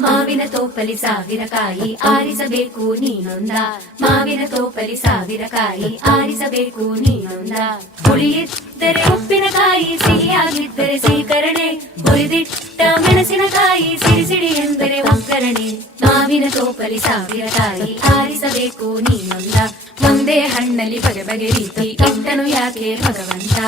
ಮಾವಿನ ತೋಪಲಿ ಸಾವಿರ ಕಾಯಿ ಆರಿಸಬೇಕು ನೀನೊಂದ, ಮಾವಿನ ತೋಪಲಿ ಸಾವಿರ ಕಾಯಿ ಆರಿಸಬೇಕು ನೀನೊಂದ. ಹುಳಿಯಿದ್ದರೆ ಉಪ್ಪಿನಕಾಯಿ, ಸಿಹಿಯಾಗಿದ್ದರೆ ಸೀಕರಣೆ, ಹುರಿದಿಟ್ಟ ಮೆಣಸಿನಕಾಯಿ, ಸಿಡಿ ಸಿಡಿ ಎಂದರೆ ಒಗ್ಗರಣೆ. ಮಾವಿನ ತೋಪಲಿ ಸಾವಿರ ಕಾಯಿ ಆರಿಸಬೇಕು ನೀನೊಂದ, ಒಂದೇ ಹಣ್ಣಲ್ಲಿ ಬಗೆ ಬಗೆ ರೀತಿ ಇಟ್ಟನು ಯಾಕೆ ಭಗವಂತ.